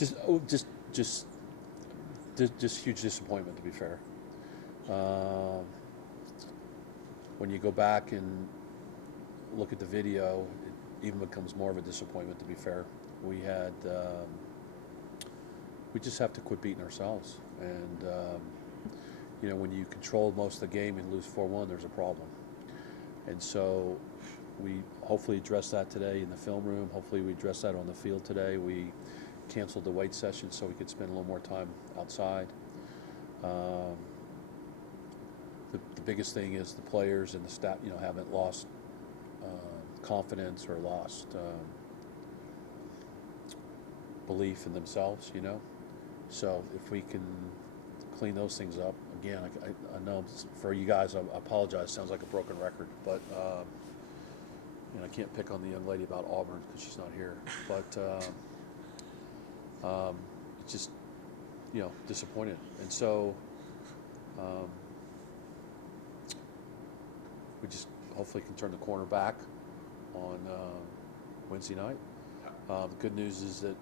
Just, just huge disappointment, to be fair. Um, when you go back and look at the video, it even becomes more of a disappointment, to be fair. We just have to quit beating ourselves. And, when you control most of the game and lose 4-1, there's a problem. And so we hopefully address that today in the film room. Hopefully we address that on the field today. We canceled the weight session so we could spend a little more time outside. The biggest thing is the players and the staff, haven't lost confidence or lost belief in themselves, So if we can clean those things up, again, I know for you guys, I apologize, it sounds like a broken record, but I can't pick on the young lady about Auburn because she's not here, but it's just, disappointed. And so we just hopefully can turn the corner back on Wednesday night. The good news is that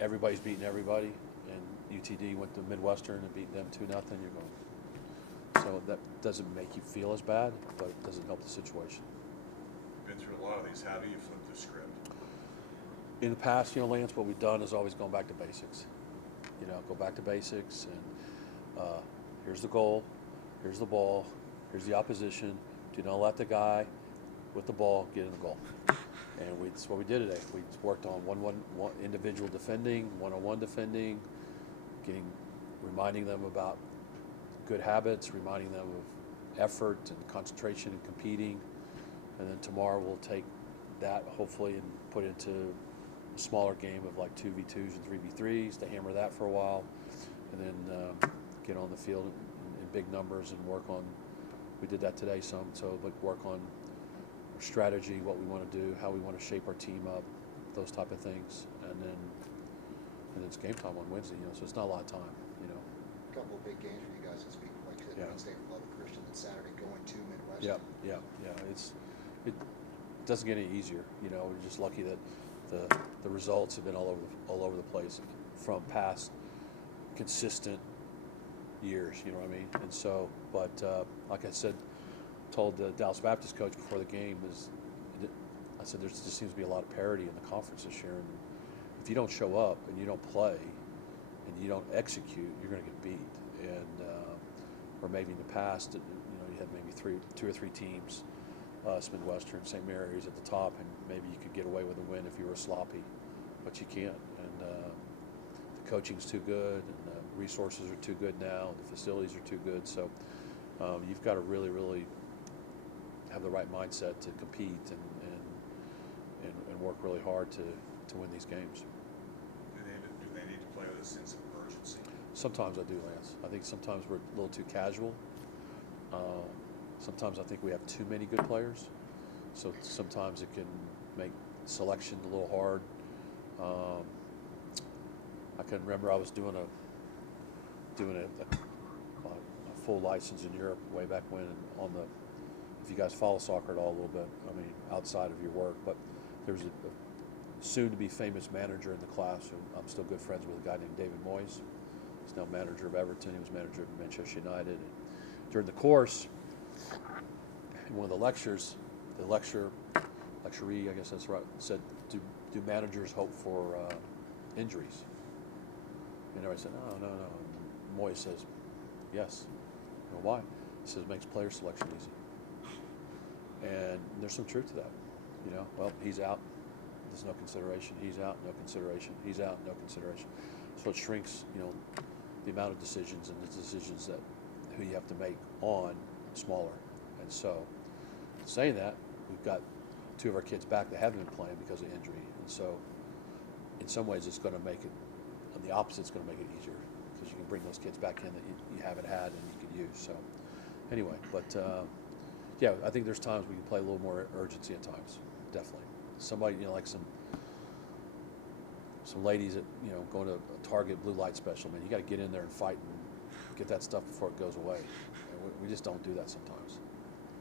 everybody's beating everybody, and UTD went to Midwestern and beat them 2-0. You're going, so that doesn't make you feel as bad, but it doesn't help the situation. You've been through a lot of these. How do you flip the script? In the past, Lance, what we've done is always gone back to basics. Go back to basics, and here's the goal, here's the ball, here's the opposition. Do not let the guy with the ball get in the goal. And that's what we did today. We worked on one individual defending, one-on-one defending, reminding them about good habits, reminding them of effort and concentration and competing. And then tomorrow we'll take that hopefully and put it into a smaller game of like 2v2s and 3v3s to hammer that for a while, and then get on the field in big numbers and work on. We did that today some, but work on strategy, what we want to do, how we want to shape our team up, those type of things, and then it's game time on Wednesday. So it's not a lot of time. A couple of big games for you guys this week, like you said, Wednesday for Lubbock Christian, and Saturday going to Midwest. Yeah. It doesn't get any easier. We're just lucky that the results have been all over the place from past consistent years. You know what I mean? And so, but like I said, told the Dallas Baptist coach before the game I said there just seems to be a lot of parity in the conference this year, and if you don't show up and you don't play and you don't execute, you're going to get beat. And or maybe in the past, you had maybe two or three teams, Midwestern, St. Mary's at the top, and maybe you could get away with a win if you were sloppy, but you can't. And the coaching's too good, and the resources are too good now, and the facilities are too good. So you've got to really, really have the right mindset to compete and work really hard to win these games. Do they need to play with a sense of urgency? Sometimes I do, Lance. I think sometimes we're a little too casual. Sometimes I think we have too many good players. So sometimes it can make selection a little hard. I can remember I was doing a full license in Europe way back when, if you guys follow soccer at all a little bit, outside of your work, but there's a soon-to-be famous manager in the class who I'm still good friends with, a guy named David Moyes. He's now manager of Everton. He was manager of Manchester United. And during the course, in one of the lectures, lecturee, I guess that's right, said, do managers hope for injuries? And everybody said, no. And Moyes says, yes. Why? He says it makes player selection easy. And there's some truth to that. Well, he's out, there's no consideration. He's out, no consideration. He's out, no consideration. So it shrinks, the amount of decisions and the decisions that who you have to make on smaller. And so, saying that, we've got two of our kids back that haven't been playing because of injury. And so, in some ways, it's going to make it, and the opposite's going to make it easier because you can bring those kids back in that you haven't had and you could use. So, anyway, but yeah, I think there's times we can play a little more urgency at times. Definitely. Somebody, like some ladies that, going to a Target blue light special, man, you got to get in there and fight and get that stuff before it goes away. And we just don't do that sometimes.